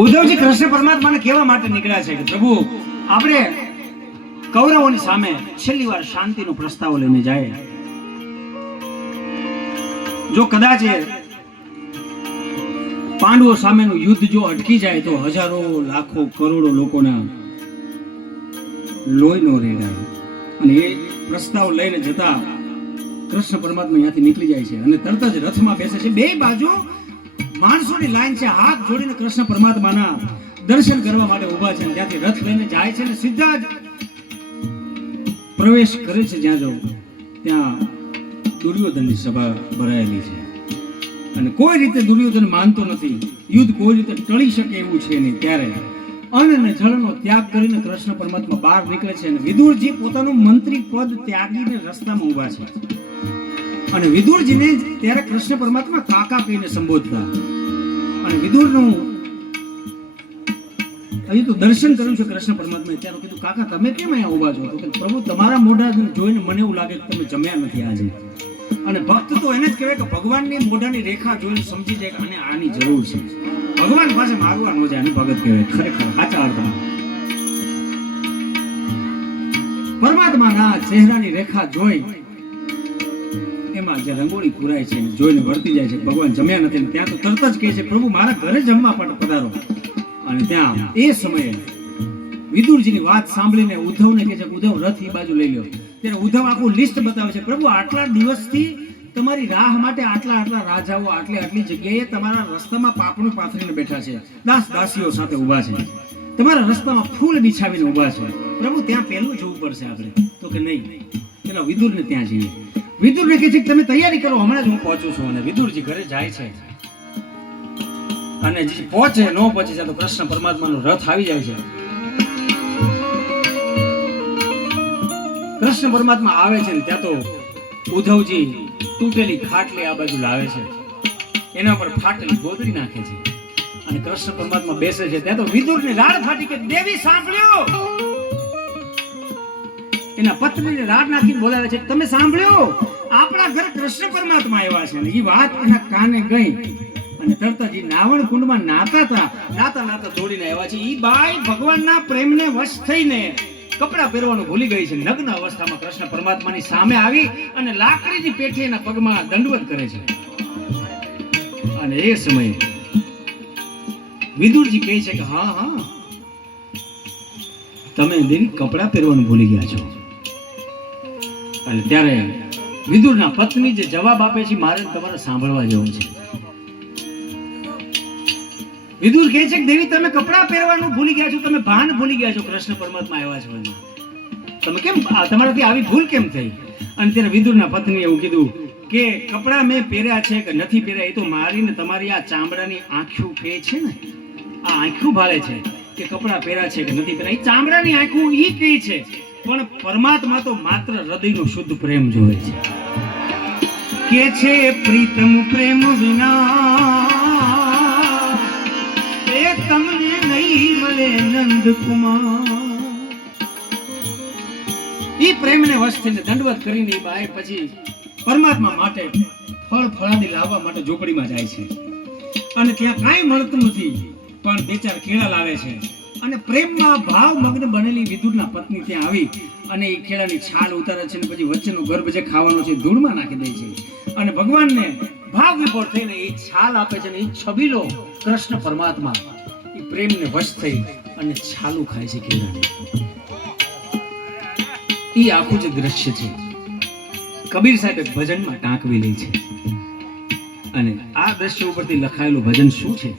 ઉદ્ધવજી કૃષ્ણ પરમાત્માને કહેવા માટે નીકળ્યા છે કે પ્રભુ આપણે કૌરવોની સામે છેલ્લી વાર શાંતિનો પ્રસ્તાવ લઈને જાય. જો કદાચ પાંડવો સામેનું યુદ્ધ જો અટકી જાય તો હજારો લાખો કરોડો લોકોના લોહીનો રેડાય. અને એ પ્રસ્તાવ લઈને જતા કૃષ્ણ પરમાત્મા ત્યાંથી નીકળી જાય છે અને તરત જ રથમાં બેસે છે. બે બાજુ માણસોની લાઈન છે, હાથ જોડીને કૃષ્ણ પરમાત્માના દર્શન કરવા માટે ઊભા છે. ત્યાંથી રથ લઈને જાય છે અને સીધા જ પ્રવેશ કરે છે. જ્યાં જો ત્યાં દુર્યોધનની સભા ભરાયેલી છે અને કોઈ રીતે દુર્યોધન માનતો નથી, યુદ્ધ કોઈ રીતે ટળી શકે એવું છે નહીં. ત્યારે અન્ન અને જળનો ત્યાગ કરીને કૃષ્ણ પરમાત્મા બહાર નીકળે છે અને વિદુરજી પોતાનું મંત્રી પદ ત્યાગીને રસ્તામાં ઊભા છે. અને વિદુરજીને ત્યારે કૃષ્ણ પરમાત્મા કાકા કહીને સંબોધતા. અને વિદુરનું હજી તો દર્શન કર્યું છે કૃષ્ણ પરમાત્માએ. ત્યારે કીધું કાકા તમે કેમ અહીંયા ઊભા છો? તો કે પ્રભુ તમારા મોઢા જોઈને મને એવું લાગે કે તમે જમ્યા નથી આજે. અને ભક્ત તો એને જ કહેવાય કે ભગવાનની મોઢાની રેખા જોઈને સમજી જાય કે આને આની જરૂર છે. ભગવાન પાસે મારવા ન જાય, આને ભગત કહેવાય. ખરેખર સાચા અર્થમાં પરમાત્માના ચહેરાની રેખા જોઈ એમાં જે રંગોળી પુરાય છે જોઈને વર્તી જાય છે ભગવાન જમ્યા નથી. ત્યાં તો તરત જ કહે છે પ્રભુ મારા ઘરે જમવા પધારો. અને ત્યાં એ સમયે વિદુરજીની વાત સાંભળીને ઉદ્ધવને કહે છે કે ઉદ્ધવ રથ એ બાજુ લઈ લો. ત્યારે ઉદ્ધવ આખું લિસ્ટ બતાવે છે, પ્રભુ આટલા દિવસથી તમારી રાહ માટે આટલા રાજાઓ આટલી જગ્યાએ તમારા રસ્તામાં પાપણું પાથરીને બેઠા છે, દાસીઓ સાથે ઊભા છે, તમારા રસ્તામાં ફૂલ બિછાવીને ઊભા છે. પ્રભુ ત્યાં પહેલું જવું પડશે આપણે. તો કે નહીં, પેલા વિદુરને ત્યાં જઈએ. વિદુરને કહે છે કે તમે તૈયારી કરો, હમણાં જ હું પહોંચું છું. અને વિદુરજી ઘરે જાય છે અને જે પહોંચે ન પહોંચી જાય તો કૃષ્ણ પરમાત્માનો રથ આવી જાય છે. કૃષ્ણ પરમાત્મા આવે છે ને ત્યાં તો ઉદ્ધવજી તૂટેલી ખાટલી આ બાજુ લાવે છે, એના પર ફાટેલી ગોદડી નાખે છે અને કૃષ્ણ પરમાત્મા બેસે છે. ત્યાં તો વિદુરની રાડ ફાટી કે દેવી સાંભળ્યો. એના પત્નીને રાડ નાખીને બોલાવે છે, તમે સાંભળ્યો આપણા ઘરે કૃષ્ણ પરમાત્મા આવ્યા છે. ને એ વાત એના કાને ગઈ અને તરત જ નાવણ કુંડમાં નાતા દોડીને આવ્યા છે. ઈ બાઈ ભગવાનના પ્રેમને વશ થઈને કપડા પહેરવાનું ભૂલી ગઈ છે. નગ્ન અવસ્થામાં કૃષ્ણ પરમાત્માની સામે આવી અને લાકડીની પેઠે એના પગમાં દંડવત કરે છે. અને એ સમયે વિદુરજી કહે છે કે હા તમે દેવી કપડા પહેરવાનું ભૂલી ગયા છો. અને ત્યારે વિદુરના પત્ની જે જવાબ આપે છે મારે તમારે સાંભળવા જેવો છે. વિદુર કહે છે કે દેવી તમે કપડા પહેરવાનું ભૂલી ગયા છો, તમે ભાન ભૂલી ગયા છો કૃષ્ણ પરમાત્મા આવ્યા છો. તમે કેમ તમારાથી આવી ભૂલ કેમ થઈ? અને ત્યારે વિદુરના પત્નીએ એવું કીધું કે કપડા મેં પહેર્યા છે કે નથી પહેર્યા એ તો મારી ને તમારી આ ચામડાની આંખું કહે છે ને, આ આંખું ભાળે છે કે કપડા પહેર્યા છે કે નથી પહેર્યા. એ ચામડાની આંખું ઈ કહે છે, પણ પરમાત્મા તો માત્ર હૃદયનો શુદ્ધ પ્રેમ જોવે છે. કે છે પ્રીતમ પ્રેમ વિના તમને નહીં મળે નંદ કુમાર. ઈ પ્રેમને વશ થઈને દંડવત કરીને ઈ બાઈ પછી પરમાત્મા માટે ફળાદી લાવવા માટે ઝૂંપડીમાં જાય છે. અને ત્યાં કાંઈ મળતું નથી પણ બે ચાર કેળા લાવે છે. અને પ્રેમમાં ભાવ મગ્ન બનેલી વિદુરના પત્ની ત્યાં આવી અને એ કેળાની છાલ ઉતારે છે અને પછી વચ્ચેનો ગર્ભ જે ખાવાનો છે ધૂળમાં નાખી દે છે. અને ભગવાનને ભાવ વિભોર થઈને એ છાલ આપે છે અને એ છબીલો કૃષ્ણ પરમાત્મા એ પ્રેમને વશ થઈ અને છાલું ખાય છે કેળાને. એ આખું જે દ્રશ્ય છે કબીર સાહેબે ભજનમાં ટાંકવી લે છે. અને આ દ્રશ્ય ઉપરથી લખાયેલું ભજન શું છે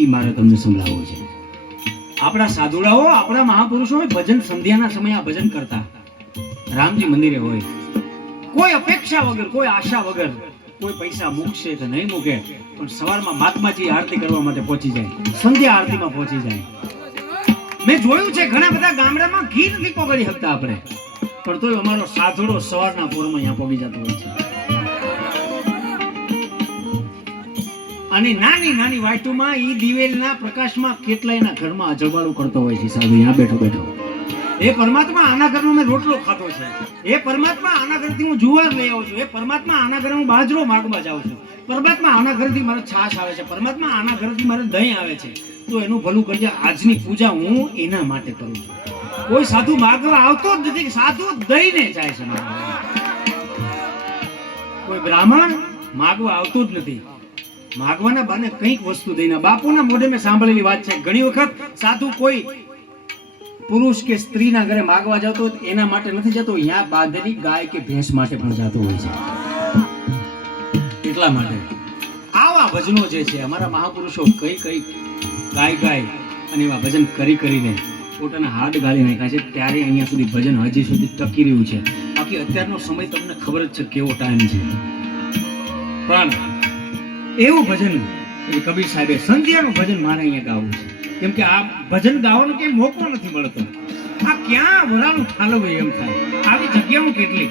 એ મારે તમને સંભળાવવું છે. આપણા સાધુડાઓ આપણા મહાપુરુષો ભજન સંધ્યાના સમયે આ ભજન કરતા. રામજી મંદિરે હોય, કોઈ અપેક્ષા વગર, કોઈ આશા વગર, કોઈ પૈસા મૂકશે કે નહીં મૂકે, પણ સવારમાં મહાત્માજી આરતી કરવા માટે પહોંચી જાય, સંધ્યા આરતીમાં પહોંચી જાય. મેં જોયું છે ઘણા બધા ગામડામાં ઘી નથી પકડી શકતા આપણે, પણ તોય અમારો સાધુડો સવારના પોરમાં અહીંયા પહોંચી જતો હોય છે. અને નાની વાટુમાં ઈ દિવેલના પ્રકાશમાં કેટલાયના ઘરમાં અજવાળું કરતો હોય છે સાધુ અહીંયા બેઠો. એ પરમાત્મા આના ઘરનો મેં રોટલો ખાતો છે, હે પરમાત્મા આના ઘરેથી હું જુવાર લઈ આવું છું, હે પરમાત્મા આના ઘરે હું બાજરો માગવા જાઉં છું, પરમાત્મા આના ઘરેથી મારે છાશ આવે છે, પરમાત્મા આના ઘરેથી મારે દહીં આવે છે, તો એનું ભલું કરજે. આજની પૂજા હું એના માટે કરું છું. કોઈ સાધુ માગવા આવતો જ નથી, સાધુ દઈને જાય છે મારા ઘરે. કોઈ બ્રાહ્મણ માગવા આવતું જ નથી, માગવાના બાને કંઈક વસ્તુ દઈને. બાપુના મોઢે મેં સાંભળેલી વાત છે, ઘણી વખત સાધુ કોઈ પુરુષ કે સ્ત્રીના ઘરે માગવા જતો એના માટે નથી જતો, અહીંયા બાંધેલી ગાય કે ભેંસ માટે પણ જતો હોય છે. એટલા માટે આવા ભજનો જે છે અમારા મહાપુરુષો કઈ કઈ ગાય અને એવા ભજન કરીને પોતાના હાથ ગાળી નાખ્યા છે, ત્યારે અહીંયા સુધી ભજન હજી સુધી ટકી રહ્યું છે. બાકી અત્યારનો સમય તમને ખબર જ છે કેવો ટાઈમ છે. પણ એવું ભજન કબીર સાહેબે સંધ્યાનું ભજન મારે અહીંયા ગાવું છે, કેમ કે આ ભજન ગાવાનો ક્યાંય મોકો નથી મળતો. આ ક્યાં વરાળું ઠાલવું એમ થાય, આવી જગ્યાઓ કેટલી.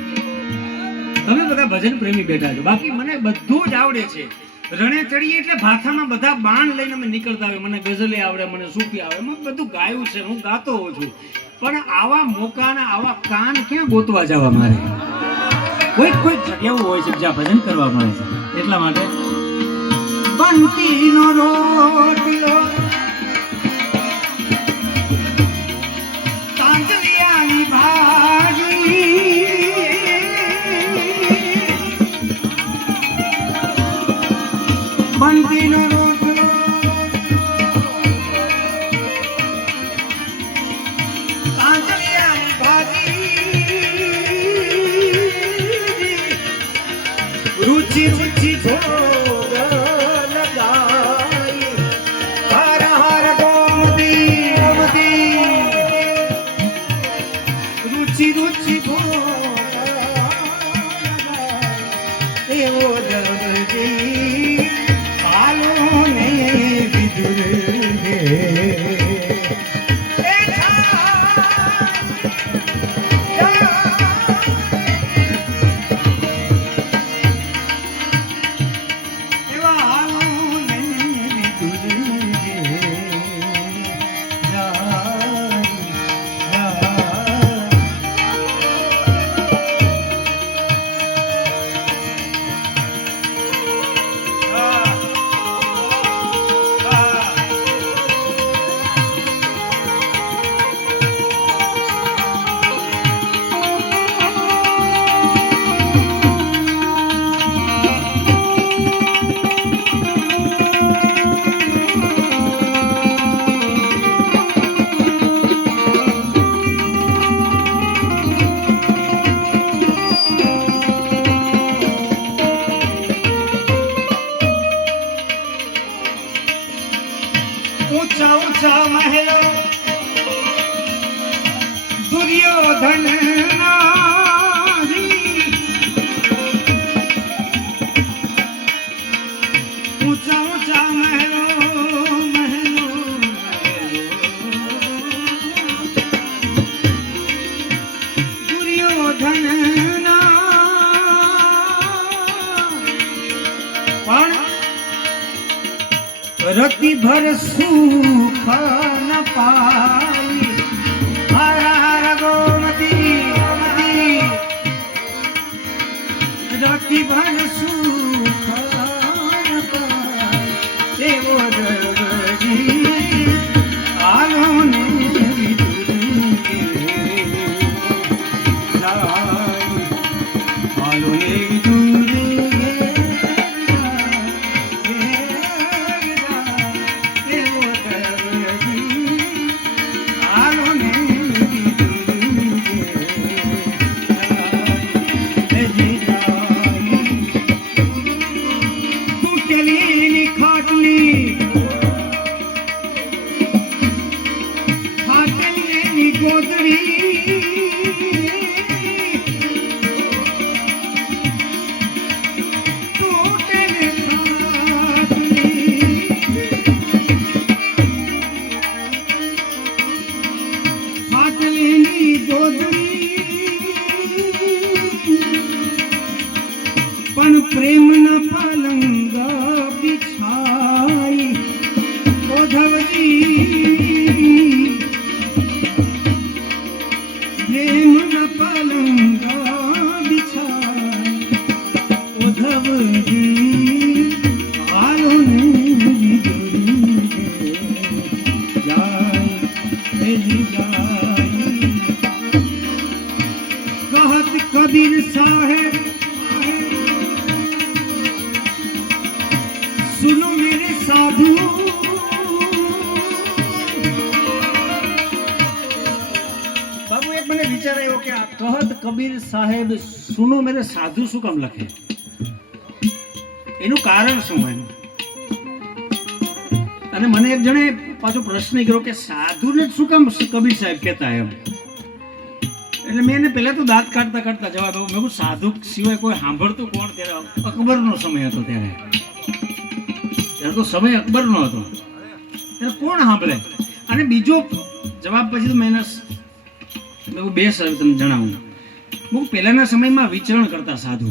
તમે બધા ભજન પ્રેમી બેઠા છો, બાકી મને બધું જ આવડે છે. રણે ચડીએ એટલે ભાથામાં બધા બાણ લઈને અમે નીકળતા હોય. મને ગઝલે આવડે, મને સૂફી આવડે, મેં બધું ગાયું છે, હું ગાતો હોઉં છું. પણ આવા મોકાના આવા કાન ક્યાં ગોતવા જવા મારે? કોઈ જગ્યાઓ હોય છે જ્યાં ભજન કરવા મળે છે. એટલા માટે બંટીનો રોટલો તાંજલિયાની ભાજી બંટીનો રોટલો તાંજલિયાની ભાજી રુચિ રુચિ ભોગ લગાઈ હર હર ગોમતી રુચિ રુચિ ભોગ એવો દરજી આલો ને વિદુર ऊंचा ऊंचा महलो दुर्योधन ऊंचा ऊंचा महलो महलो दुर्योधन रति भर सुख न पाई हर हर गोमती रति भर सुख न पाई एवो दरजी आलो ने आलो ने પણ પ્રેમ ના પલંગ બિછાઈ कबीर साहेब सुनो मेरे साधु बाबू एक મને વિચાર આવ્યો કે આ કહત કબીર સાહેબ સુનો મેરે સાધુ શું કામ લખે એનું કારણ શું એમ અને મને એક જણે પાછો પ્રશ્ન કર્યો કે સાધુને શું કામ કબીર સાહેબ કહેતા એમ એટલે મેં એને પહેલા તો દાંત કાઢતા કાઢતા જવાબ આપ્યો મેં કહ્યું સાધુ સિવાય કોઈ સાંભળતું કોણ ત્યારે અકબરનો સમય હતો ત્યારે તો સમય અકબરનો હતો ત્યારે કોણ સાંભળે અને બીજો જવાબ પછી તો મેં બે સર તમને જણાવું હું પહેલાના સમયમાં વિચરણ કરતા સાધુ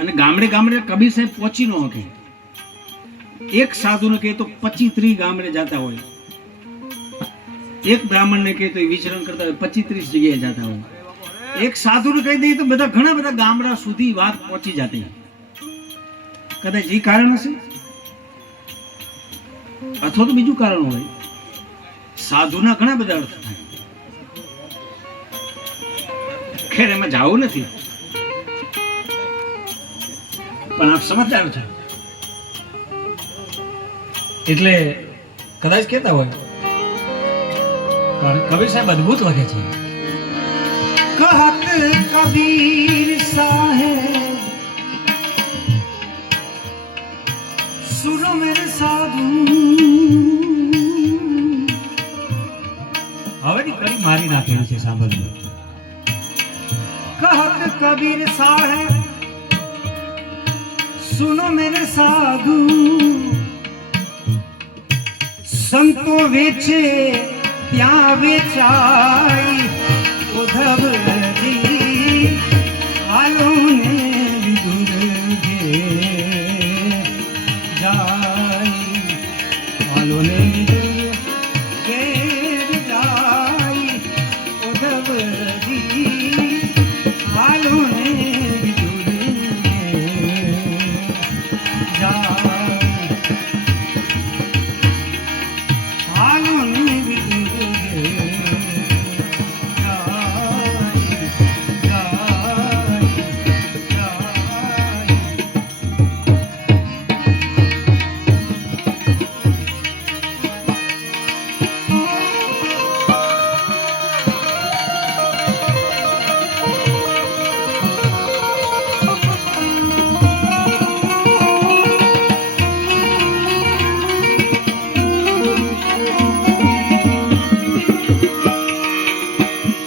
અને ગામડે ગામડે કબીર સાહેબ પહોંચી ન શકે એક સાધુને કહે તો 25-30 ગામડે જતા હોય એક બ્રાહ્મણને કહે તો વિચરણ કરતા હોય 25-30 જગ્યાએ જતા હોય એક સાધુને કહી દઈએ તો બધા ઘણા બધા ગામડા સુધી વાત પહોંચી જતી કદાચ એ કારણ હશે અથવા તો બીજું કારણ હોય સાધુના ઘણા બધા અર્થ થાય ખેર એમાં જાવું નથી પણ આપ સમજદાર છો એટલે કદાચ કહેતા હોય પણ કબીર સાહેબ અદ્ભુત લખે છે કહત કબીર સાહેબ સુનો મેરે સાધુ હવેની કડી મારી નાખેલી છે સાંભળજો कहत कबीर साहेब सुनो मेरे साधु संतो वेचे त्या वेचाई उधव जी आलो ने विदुर गे जाई आलो ने विदुर गे जाई उधव जी आलो ने विदुर गे जाई आलो ने विदुर गे जाई जाई जाई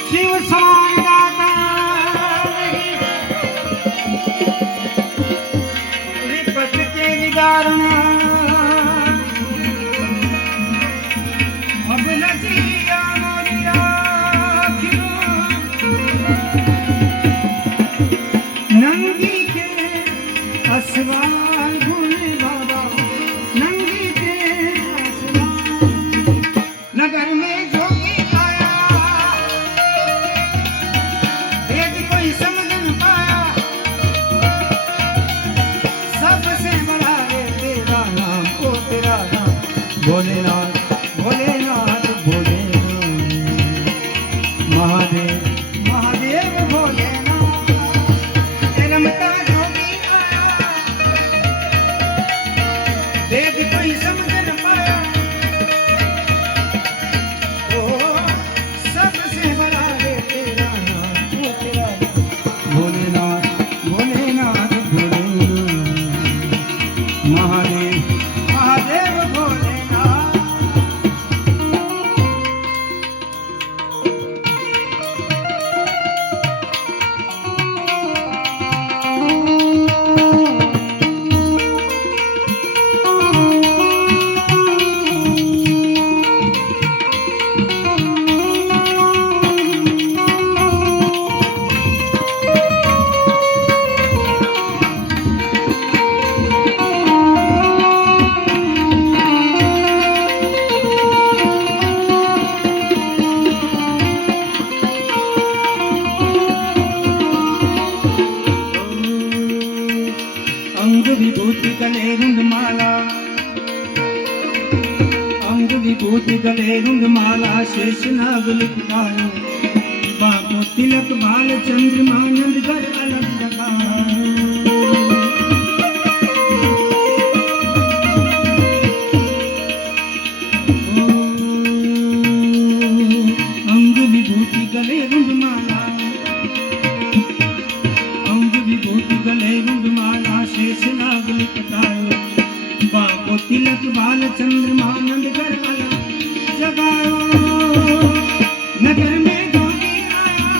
शिव समान गाता विपत के निदारण अब न जिया मोरी आखियों नंगी के असवार भूले बाबा नंगी के असवार नगर में जोगी आया भेद कोई समझ न पाया सबसे बड़ा है तेरा नाम ओ तेरा नाम भोलेनाथ भोलेनाथ भोलेनाथ महादेव महादेव भोलेनाथ रमता जोगी आया भेद कोई समझ न पाया ओ सबसे बड़ा है तेरा नाम ओ तेरा नाम भोलेनाथ भोलेनाथ भोलेनाथ महादेव महादेव भोलेनाथ अंग विभूति गले रुंड माला अंग विभूति गले रुंड माला शेष नाग लिखवायो बापो तिलक बाल चंद्रमा नंद घर अलग अंग विभूति गले रुंडमाला अंग विभूति गले रुंडमाला शेष नाग लिपटायो बाको तिलक बाल चंद्रमा नंद घर अलग जगायो नगर में जोगी आया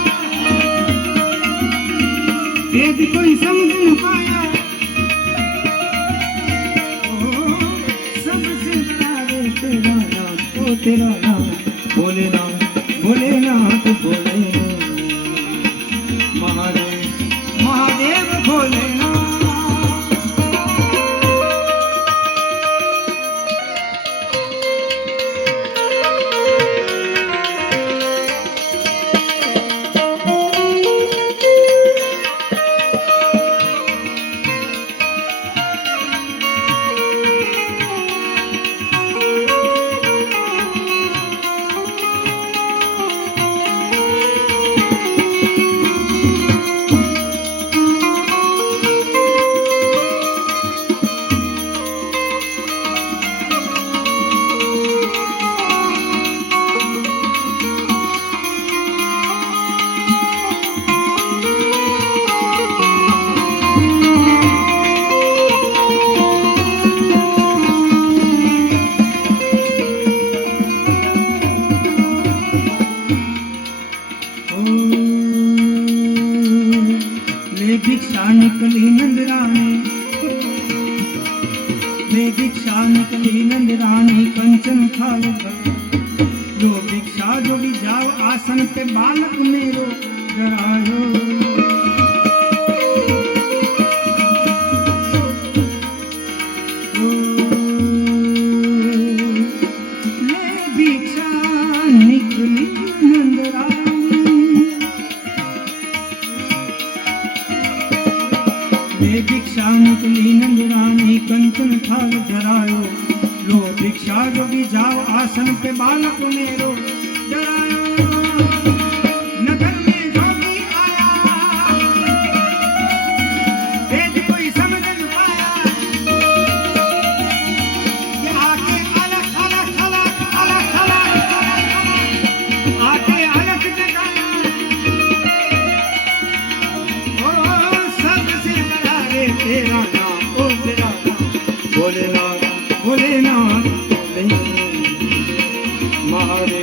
वेद कोई समझ न पाया ओ सबसे बड़ा रे तेरा नाम ओ तेरा नाम भोलेनाथ भोलेनाथ भोलेनाथ महादेव महादेव भोलेनाथ भिक्षा निकली नंदरानी ले भिक्षा निकली नंदरानी कंचन थाल लो भिक्षा जो भी जाओ आसन पे बालक मेरो डरायो ले भिक्षा निकली नंदरानी ले भिक्षा निकली नंदरानी कंचन थाल धरायो लो भिक्षा जो भी जाओ आसन पे बालक मेरो डरायो नगर में जोगी आया वेद कोई समझ न पाया कि आके अलग अलग अलग अलग अलग आके अलग जगाया ओ सबसे बड़ा रे तेरा नाम ओ तेरा नाम भोलेनाथ भोलेनाथ महादेव